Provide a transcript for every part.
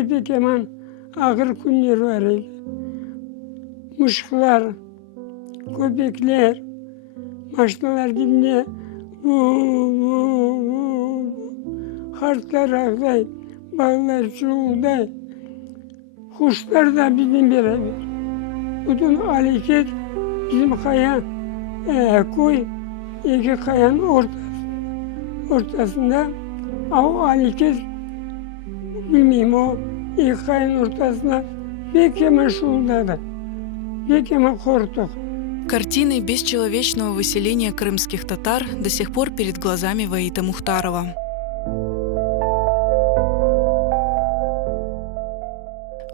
Bizde pek hemen ağır günler var idi. Muşklar, köpekler, maşnalar dibine hartlar ağlay, bağlar çuğulday. Kuşlar da bizim beraber. Bütün hareket bizim kaya, koy, iki kayanın ortasında o hareket, bilmeyeyim o iki kayanın ortasında pek hemen şuuldadı, pek hemen korktuk. Картины бесчеловечного выселения крымских татар до сих пор перед глазами Ваита Мухтарова.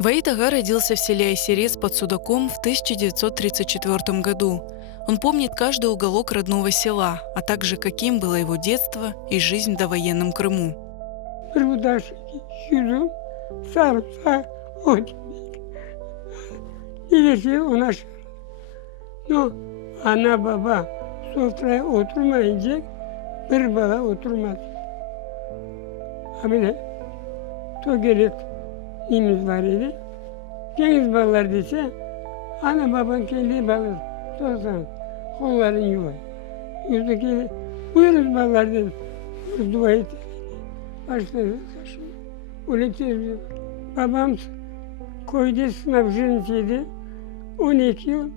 Ваит Ага родился в селе Айсерец под Судаком в 1934 году. Он помнит каждый уголок родного села, а также каким было его детство и жизнь в довоенном Крыму. No, ana baba sofraya oturmayınca bir bala oturmaz. Abi togelik nimiz var idi. Genç balar dese, ana baban kendi balır. Sorsan, kolların yuva. Yüzdeki, buyurun balar dedi. Dua etti. Başladı kaşım. Öyle tezdi. Babam koydu sınavcısıydı. 12 yıl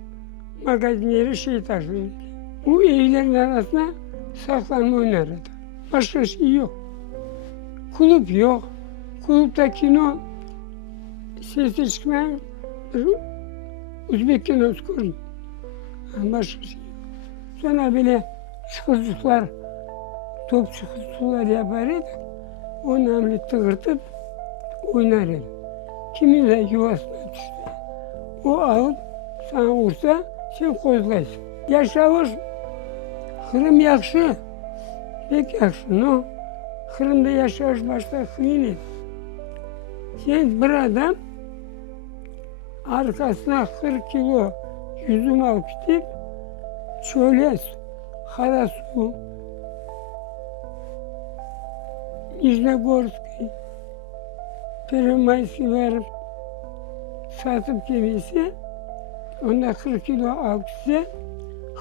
magazinleri taşıyordu. Bu evlerin arasında saklanma oynardı. Başka şey yok. Kulüp yok. Kulüpte kino sesi çıkmayan Uzbek kinosu görün. Başka şey yok. Sonra böyle çıkırcıklar, top çıkırcıklar yapardı. Onu hamle tıkırtıp oynardı. Kimin de yuvasına düştü. O alıp sana vursa sen kozlaysın. Yaşamış, Kırım yakşı, pek yakşı, no. Kırım'da yaşamış başta kıyın edi. Sen bir adam arkasına 40 kilo yüzüm alıp gidip çöle kara su, Nijnegorski, Peremeysi verip satıp gelirse onda 40 kilo alıp gitse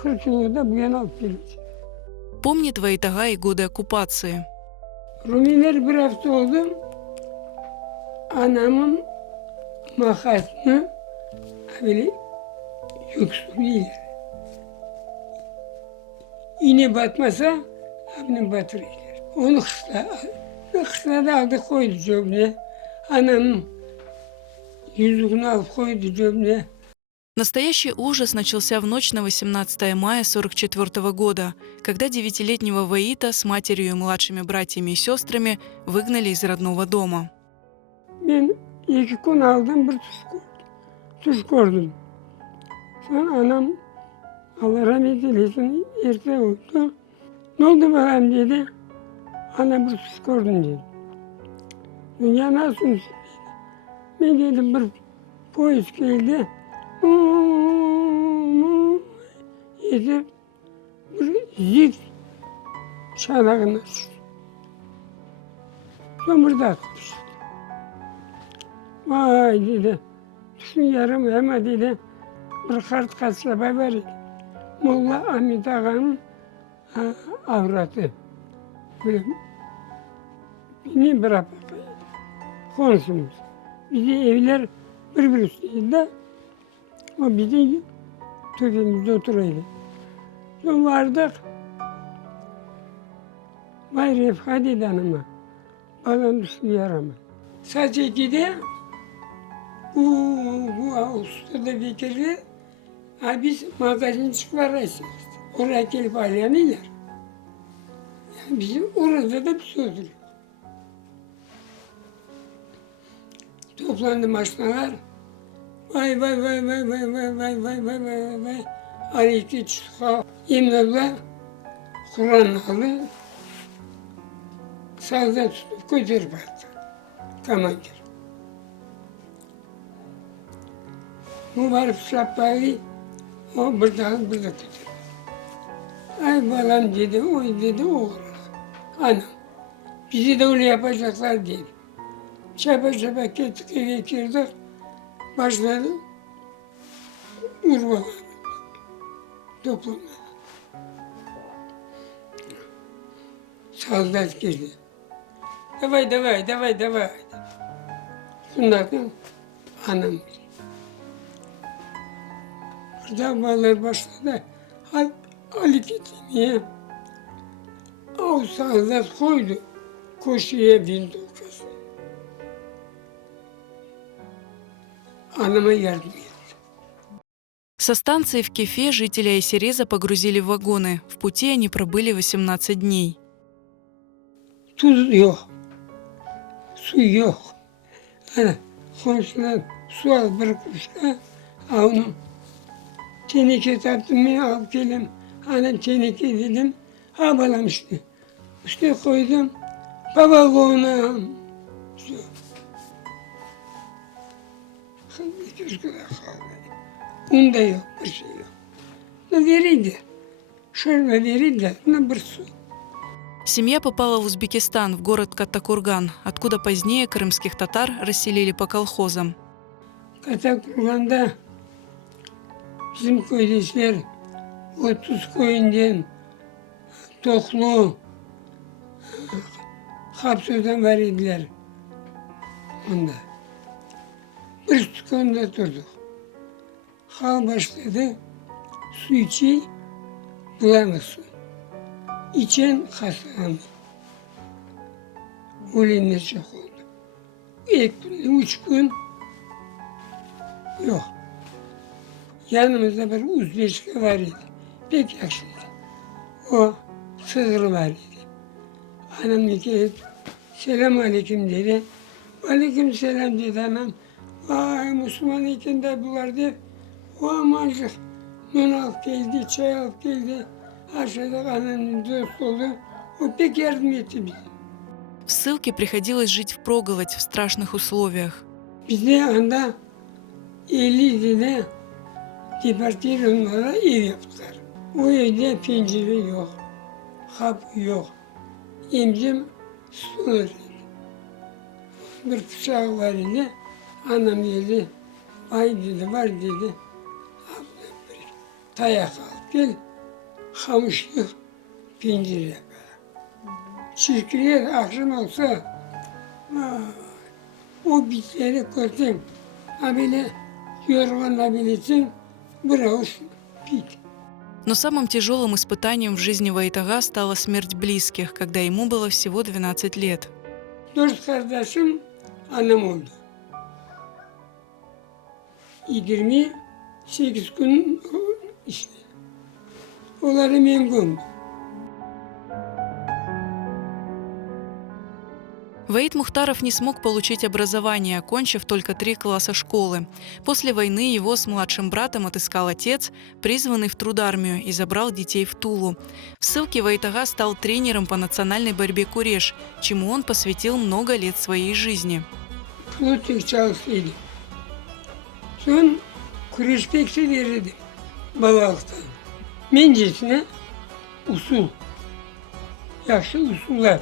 40 kilo da bu yana alıp gelecek. Помнит Ваит Ага и годы оккупации. Rumiler bir hafta oldu. Anamın makasını böyle yükseliyor. İğne batmasa abini batırıyor. Onu kısla da aldı koydu cebine. Anamın yüzüğünü alıp koydu cebine. Настоящий ужас начался в ночь на 18 мая 1944 года, когда 9-летнего Ваита с матерью и младшими братьями и сестрами выгнали из родного дома. Ben 2 gün aldım, bir tuş gördüm. Sonra anam, Allah rahmet eylesin, erkek oldu. Ne oldu bakalım dedi. Ana bir tuş gördüm dedi. Ya nasılsın dedi. Ben dedim bir polis geldi. Edip bir zift çanağına düştü. Kömürde atmış. Vay dedi. Düşün yarım hemen dedi. Bir kart kasaba verin. Molla Ahmet Ağa'nın avratı. Böyle beni bırak komşumuz. Bizi evler bir üstünde. O bizim tükümüzde oturuydu. Sonra vardık. Vay Refkat Hanım'a. Balan üstü yarama. Sadece gide bu ustada fikirli biz magazin çıkarırız. Oraya gelip alayanıylar. Yani bizim orada da bir şey oturuyor. Toplandı maşnalar. Vay vay vay vay vay vay vay vay vay vay vay. Aleyhte çıkıyor. İmamla Kur'an aldı. Sağda tutup götürüp attı. Kamancır. Mübarek şapkayı o burada götürdü. Ay balam dedi, oy dedi, o olarak. Anam, bizi de öyle yapacaklar dedi. Çapa çapa kettik eve girdik. Başladı vurmalar, toplamalar. Soldat girdi. Davay davay davay davay. Bunlardan anam. Davalar başladı. Ali gitmeye. O soldat koydu. Koşuya bindi o kız. Anama yardım etti. Со станции в Кефе жители Айсереза погрузили в вагоны. В пути они пробыли 18 дней. Tuz yok. Su yok. Hani komşular su al bırakmışlar. Onu teneke taktım mı al gelim. Annem teneke dedim. Ha balamıştı. Üstüne koydum. Baba konam. Su. 200 kadar kaldı. Un da yok, bir şey yok. Ne verirdi? Şöyle verirdi, ne bir su. Семья попала в Узбекистан, в город Каттакурган, откуда позднее крымских татар расселили по колхозам. Katakurgan'da bizim kardeşler 30 koyundan toklu hapsodan verirdiler. Onda. Bir tutkanda durduk. Hal başladı. Su içi bulanık su. İçen hastalandı. Ölenler çok oldu. İlk gün, 3 gün yok. Yanımızda bir Uzbeşka var idi. Pek yaşlıydı. O sığırı var idi. Anam dedi, selam aleyküm dedi. Aleyküm selam dedi anam. Vay Müslüman iken de bunlar dedi. O amancık non alıp geldi, çay alıp geldi. Aşağıda annemin dostu oldu. O pek yardım etti bize. В ссылке приходилось жить впроголодь в страшных условиях. Bizde anda 50 tane departmanlara ev yaptılar. O evde pencere yok, kapı yok. Emcim sınır. Bir bıçak var idi. Anam geldi. Ay dedi, var dedi. Abla bir tayak alıp gel. Hamışlık pencereye. Çirkeye akşam olsa o bitleri gördüm. Abile yorgan abilesin bırakır bit. Но самым тяжелым испытанием в жизни Ваитага стала смерть близких, когда ему было всего 12 лет. 4 kardeşim annem oldu. 28 gün işte. Onları ben gömdüm. Ваид Мухтаров не смог получить образование, окончив только 3 класса школы. После войны его с младшим братом отыскал отец, призванный в трудармию, и забрал детей в Тулу. В ссылке Ваитага стал тренером по национальной борьбе куреш, чему он посвятил много лет своей жизни. Lütfen çalışsaydım. Son kureşpekse verirdim balıktan. Mencesine usul. Yaxşı usullar.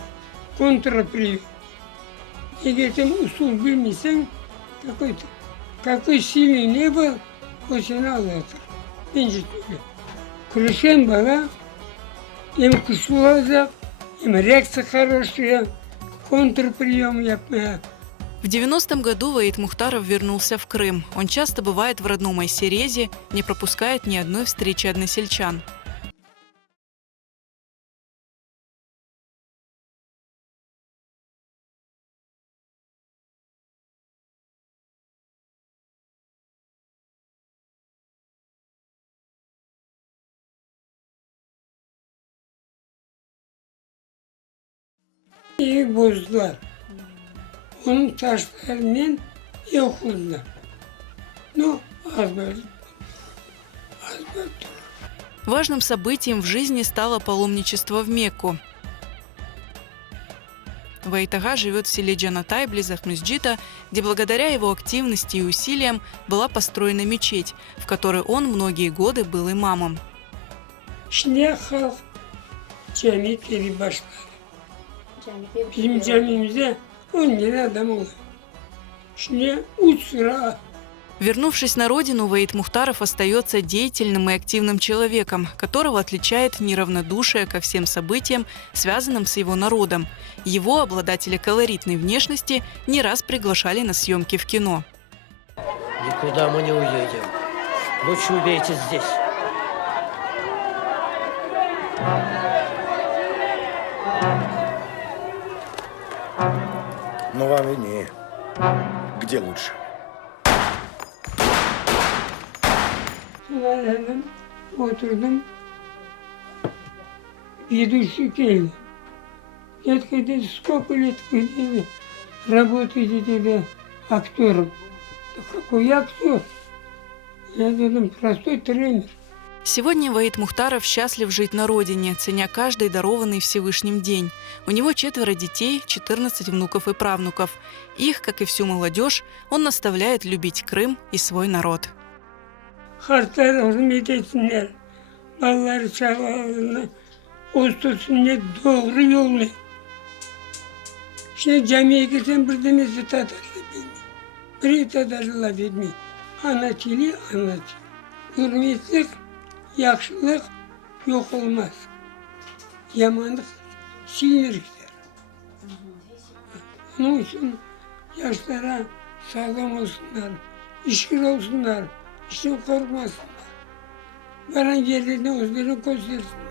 Kontrapрием. Eğer sen usul bilmişsen какой сильный не был, o seni anlatır. Bence öyle. Kureşen bana hem güçlü olacak, hem reaksiya хорошая, kontrприем yapmaya. В 90-м году Ваид Мухтаров вернулся в Крым. Он часто бывает в родном Айсерезе, не пропускает ни одной встречи односельчан. İyi bozdular. Onun taşlarından yok oldular. Ну, az böyle. Az böyle. Важным событием в жизни стало паломничество в Мекку. Ваитага живет в селе Джанатай, близ Ахмесджита, где благодаря его активности и усилиям была построена мечеть, в которой он многие годы был имамом. Şimdi halk cemiyetleri başladı. Bizim camimizde 10 tane adam olur. İçine uç sıra. Вернувшись на родину, Ваид Мухтаров остается деятельным и активным человеком, которого отличает неравнодушие ко всем событиям, связанным с его народом. Его, обладателя колоритной внешности, не раз приглашали на съемки в кино. Никуда мы не уедем. Лучше убейте здесь. Ну, вам виднее. Где лучше? Sonra dedim, oturdum. Ведущий geldi. Детка, dedi, сколько лет вы dedi, работаете dedi, актером? Да какой актер? Я dedim, простой тренер. Сегодня Ваид Мухтаров счастлив жить на родине, ценя каждый дарованный Всевышним день. У него 4 детей, 14 внуков и правнуков. Их, как и всю молодежь, он наставляет любить Крым и свой народ. Harçlar hizmet etsinler. Balları çabalarına olsunlar doğru yolu. Şimdi camiye gitsen bir tanesi tatarla bilmiyor. Biri tatarla bilmiyor. Anlatıyla anlatıyor. Hürmetlik, yaxşılık yok olmaz. Yamanlık silinir gider. Onun için yaşlara sağlam olsunlar, işgir olsunlar, işten korkmasınlar. Varan yerlerine özlerini göstersinler.